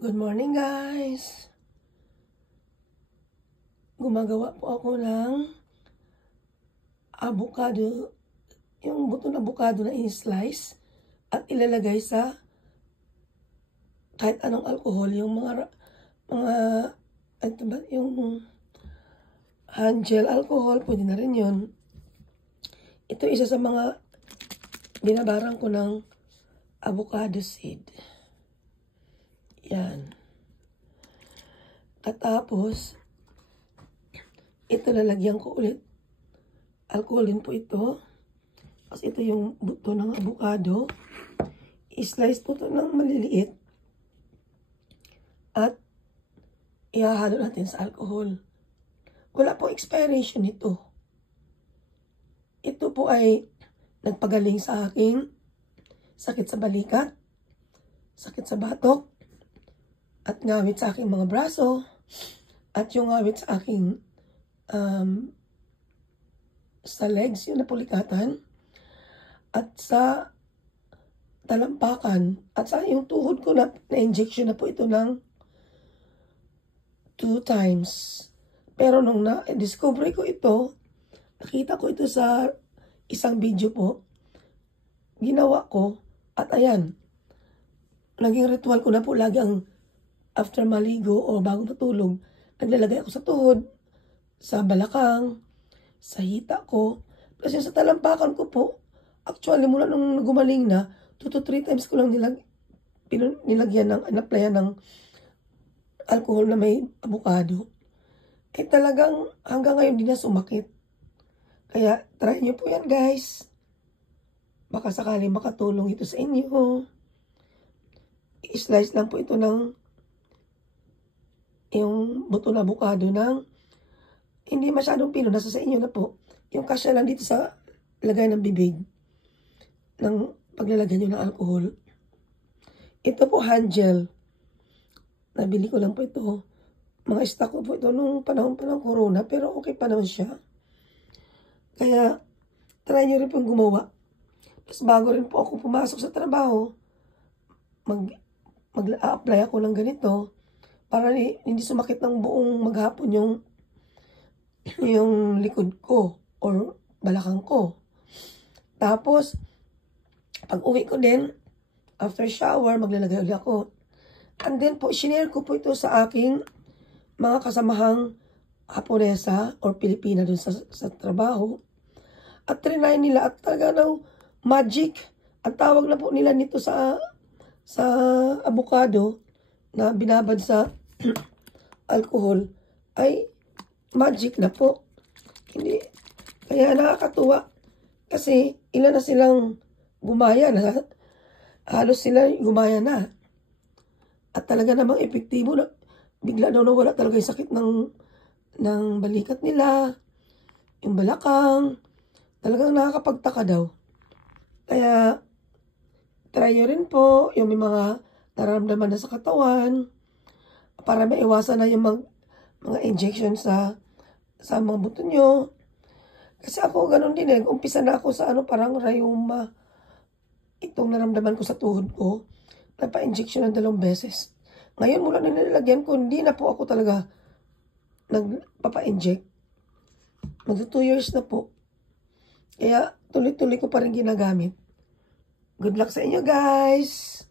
Good morning guys! Gumagawa po ako ng avocado, yung buto ng avocado na in-slice at ilalagay sa kahit anong alcohol, yung ito ba, yung hand gel alcohol, pwede na rin yun. Ito isa sa mga binabarang ko ng avocado seed. Yan. Katapos, ito lalagyan ko ulit. Alcohol din po ito. Tapos ito yung buto ng avocado. I-slice po ito ng maliliit. At ihahalo natin sa alcohol. Wala pong expiration nito. Ito po ay nagpagaling sa aking sakit sa balikat, sakit sa batok, at ngawit sa aking mga braso, at yung ngawit sa aking sa legs, yung napulikatan, at sa talampakan, at sa yung tuhod ko na-injection na po ito ng 2 times. Pero nung na-discover ko ito, nakita ko ito sa isang video po, ginawa ko, at ayan, naging ritual ko na po lagi ang after maligo o bago matulog, naglalagay ako sa tuhod, sa balakang, sa hita ko, plus yung sa talampakan ko po. Actually, mula nung gumaling na, 2 to 3 times ko lang nilagyan ng, anaplayan ng alcohol na may avocado. Eh talagang hanggang ngayon di na sumakit. Kaya try nyo po yan guys. Baka sakali makatulong ito sa inyo. I-slice lang po ito ng yung buto na avocado ng hindi masyadong pino, nasa sa inyo na po. Yung kasya lang dito sa lagay ng bibig ng paglalagyan nyo ng alcohol. Ito po hand gel. Nabili ko lang po ito. Mga stock ko po ito nung panahon pa ng corona, pero okay pa naman siya. Kaya try nyo rin pong gumawa. Tapos bago rin po ako pumasok sa trabaho, mag-apply ako ng ganito para hindi sumakit ng buong maghapon yung likod ko or balakang ko. Tapos, pag uwi ko din, after shower, maglalagay ulit ako. And then po, shinare ko po ito sa aking mga kasamahang Haponesa or Pilipina dun sa trabaho. At trinay nila at talaga daw magic. Ang tawag na po nila nito sa avocado na binabad sa alcohol ay magic na po. Hindi. Kaya nakakatuwa. Kasi ilan na silang gumaya na. Halos sila gumaya na. At talaga namang epektibo na. Bigla daw nawala talaga yung sakit ng balikat nila. Yung balakang. Talagang nakakapagtaka daw. Kaya try nyo rin po yung may mga nararamdaman na sa katawan. Para maiwasan na yung mga injection sa mga buto nyo. Kasi ako ganun din eh. Umpisa na ako sa parang rayuma. Itong naramdaman ko sa tuhod ko. Napa-injection ng 2 beses. Ngayon mula na nilalagyan ko, hindi na po ako talaga nagpapa-inject. Magto 2 years na po. Kaya tuloy-tuloy ko pa rin ginagamit. Good luck sa inyo guys!